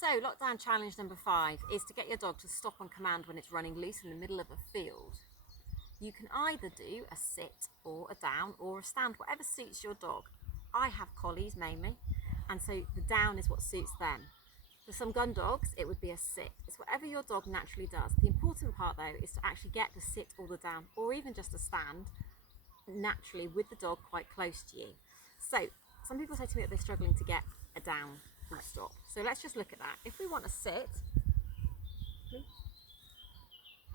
So lockdown challenge number 5 is to get your dog to stop on command when it's running loose in the middle of a field. You can either do a sit or a down or a stand, whatever suits your dog. I have collies mainly, and so the down is what suits them. For some gun dogs, it would be a sit. It's whatever your dog naturally does. The important part though is to actually get the sit or the down, or even just a stand, naturally with the dog quite close to you. So some people say to me that they're struggling to get a down full stop. So let's just look at that. If we want a sit,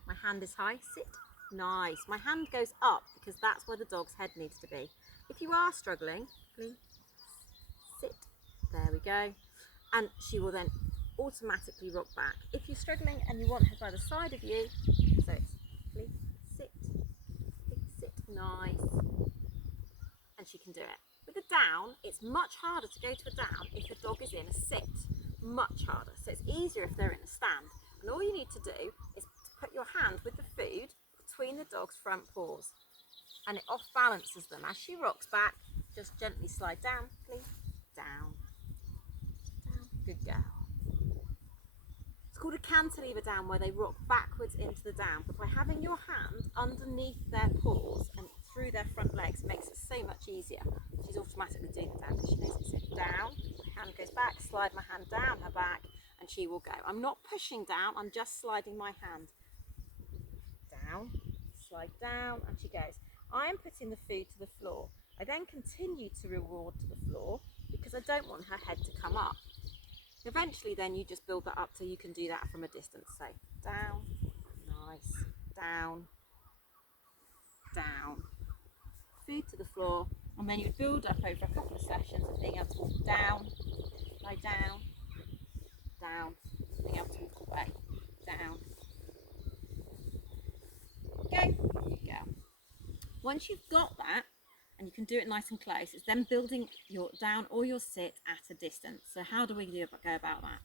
my hand is high, sit, nice. My hand goes up because that's where the dog's head needs to be. If you are struggling, sit, there we go. And she will then automatically rock back. If you're struggling and you want her by the side of you, so it's sit, sit, nice. And she can do it. With a down, it's much harder to go to a down if the dog is in a sit, much harder. So it's easier if they're in a stand. And all you need to do is to put your hand with the food between the dog's front paws, and it off balances them. As she rocks back, just gently slide down, please, down, down, good girl. It's called a cantilever down, where they rock backwards into the down, but by having your hand underneath their paws and through their front legs makes it so much easier. She's automatically doing the down because she knows it's a down. My hand goes back, slide my hand down her back, and she will go. I'm not pushing down, I'm just sliding my hand down, slide down, and she goes. I am putting the food to the floor. I then continue to reward to the floor because I don't want her head to come up. Eventually then you just build that up so you can do that from a distance. So down, nice, down, down, food to the floor, and then you build up over a couple of sessions of being able to walk down, lie down, down, being able to walk away, down, go. Once you've got that, and you can do it nice and close, it's then building your down or your sit at a distance. So how do we go about that?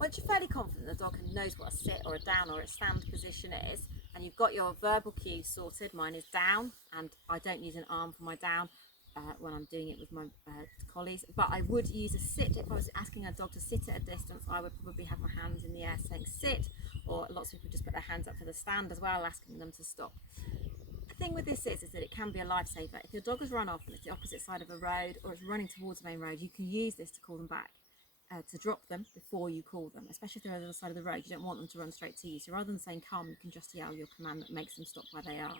Once you're fairly confident the dog knows what a sit or a down or a stand position is, and you've got your verbal cues sorted, mine is down, and I don't use an arm for my down when I'm doing it with my collies, but I would use a sit. If I was asking a dog to sit at a distance, I would probably have my hands in the air saying sit, or lots of people just put their hands up for the stand as well, asking them to stop. The thing with this is that it can be a lifesaver. If your dog has run off and it's the opposite side of a road, or it's running towards the main road, you can use this to call them back, to drop them before you call them, especially if they're on the other side of the road. You don't want them to run straight to you, so rather than saying come, you can just yell your command that makes them stop where they are.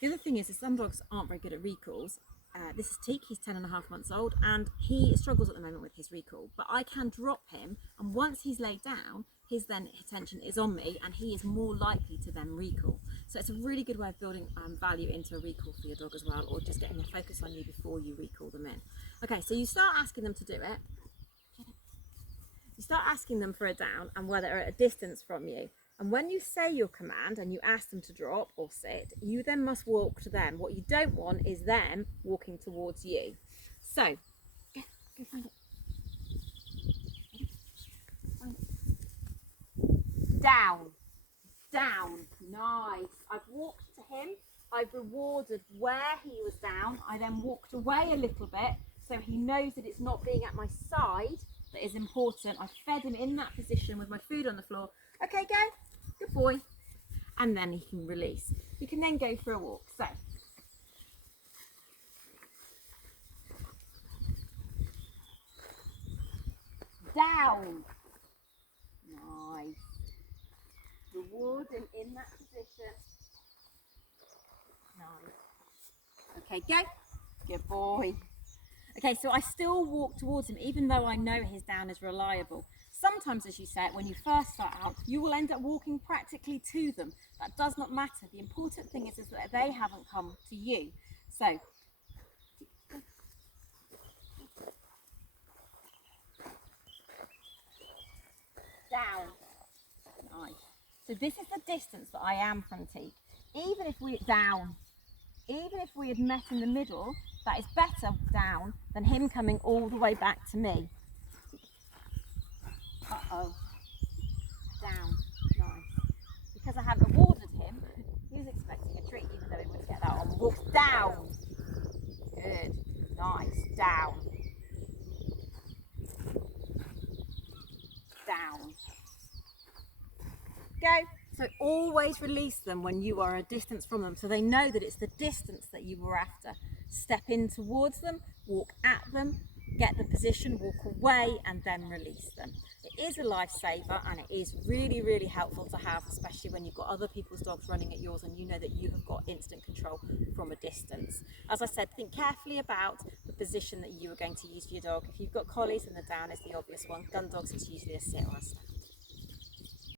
The other thing is that some dogs aren't very good at recalls. This is Teak, he's 10.5 months old, and he struggles at the moment with his recall, but I can drop him, and once he's laid down, his attention is on me, and he is more likely to then recall. So it's a really good way of building value into a recall for your dog as well, or just getting a focus on you before you recall them in. Okay, so you start asking them to do it. You start asking them for a down and where they're at a distance from you. And when you say your command and you ask them to drop or sit, you then must walk to them. What you don't want is them walking towards you. So, go find it. Find it. Down, down, nice. I've walked to him. I've rewarded where he was down. I then walked away a little bit so he knows that it's not being at my side that is important. I fed him in that position with my food on the floor. Okay, go. Good boy. And then he can release. You can then go for a walk. So, down. Nice. Reward him in that position. Nice. Okay, go. Good boy. Okay, so I still walk towards him even though I know his down is reliable. Sometimes, as you said, when you first start out, you will end up walking practically to them. That does not matter. The important thing is that they haven't come to you. So, down. Nice. So this is the distance that I am from Teak. Even if we had met in the middle, that is better down than him coming all the way back to me. Uh-oh. Down. Nice. Because I hadn't rewarded him, he was expecting a treat, even though he wouldn't get that on. Walk down. Good. Nice. Down. go. So always release them when you are a distance from them, so they know that it's the distance that you were after. Step in towards them, walk at them, get the position, walk away, and then release them. It is a lifesaver, and it is really, really helpful to have, especially when you've got other people's dogs running at yours and you know that you have got instant control from a distance. As I said, think carefully about the position that you are going to use for your dog. If you've got collies, then the down is the obvious one. Gun dogs, it's usually a sit or a stand.